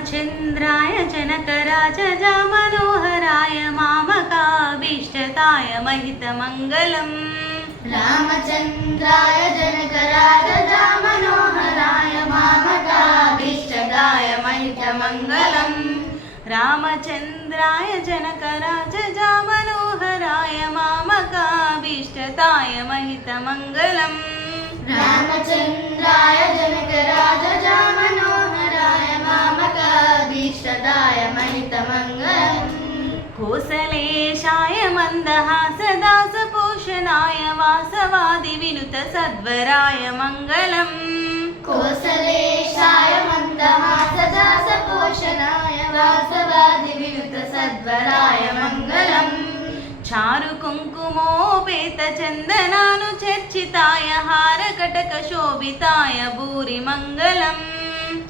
रामचन्द्राय जनकराजजामनोहराय मामकाभीष्टदाय महितमङ्गलम् रामचन्द्राय जनकराजजामनोहराय मामकाभीष्टदाय महितमङ्गलम् रामचन्द्राय जनकराजजामनोहराय मामकाभीष्टदाय महितमङ्गलम् रामचन्द्राय जनकराजजामनोहराय मामकाभीष्टदाय महितमङ्गलम् कोसलेशाय मन्दहासदासपोषणाय वासवादिविनुत सद्वराय मङ्गलम् कोसलेशाय मन्दहासदासपोषणाय वासवादिविनुत सद्वराय मङ्गलम् चारुकुङ्कुमोपेतचन्दनानुचर्चिताय हारकटकशोभिताय भूरिमङ्गलम्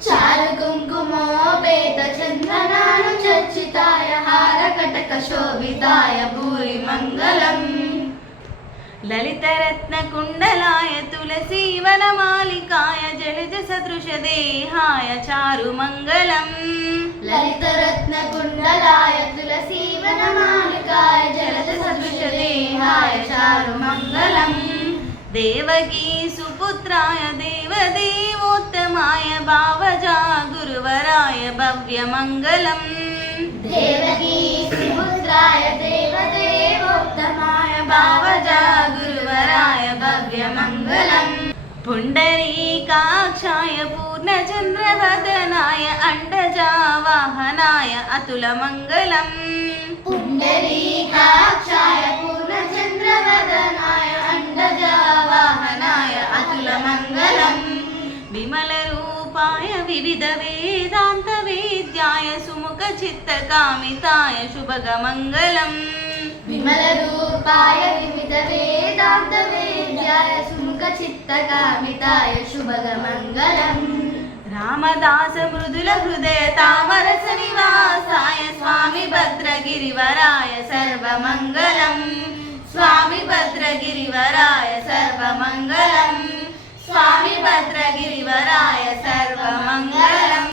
चारुकुङ्कुमोपेतचन्दनानुचर्चिताय हारकटकशोभिताय भूरिमङ्गलम् ललितरत्नकुण्डलाय तुलसीवनमालिकाय जलजसदृशदेहाय चारुमङ्गलम् ललितरत्नकुण्डलाय तुलसीवनमालिकाय जलजसदृशदेहाय चारुमङ्गलम् देवकी सुपुत्राय देवदेवोत्तमाय भावजा गुरुवराय भव्यमङ्गलम् देवकी सुपुत्राय देवदेवोत्तमाय भावजा गुरुवराय भव्यमङ्गलम् पुण्डरीकाक्षाय पूर्णचन्द्रवदनाय अण्डजावाहनाय अतुलमङ्गलम् पुण्डरीकाक्षाय पूर्णचन्द्रवदनाय अण्डजावाहनाय अतुलमङ्गलम् विमलरूपाय विविधवेदान्तवेद्याय सुमुखचित्तकामिताय शुभगमङ्गलम् विमलरूपाय विविधवेदान्तवेद्याय सुमुखचित्तकामिताय शुभगमङ्गलम् रामदास मृदुल हृदय तामरस निवासाय स्वामी भद्रगिरिवराय सर्वमङ्गलम् स्वामी भद्रगिरिवराय सर्वमङ्गलम् स्वामी भद्रगिरिवराय सर्वमङ्गलम्।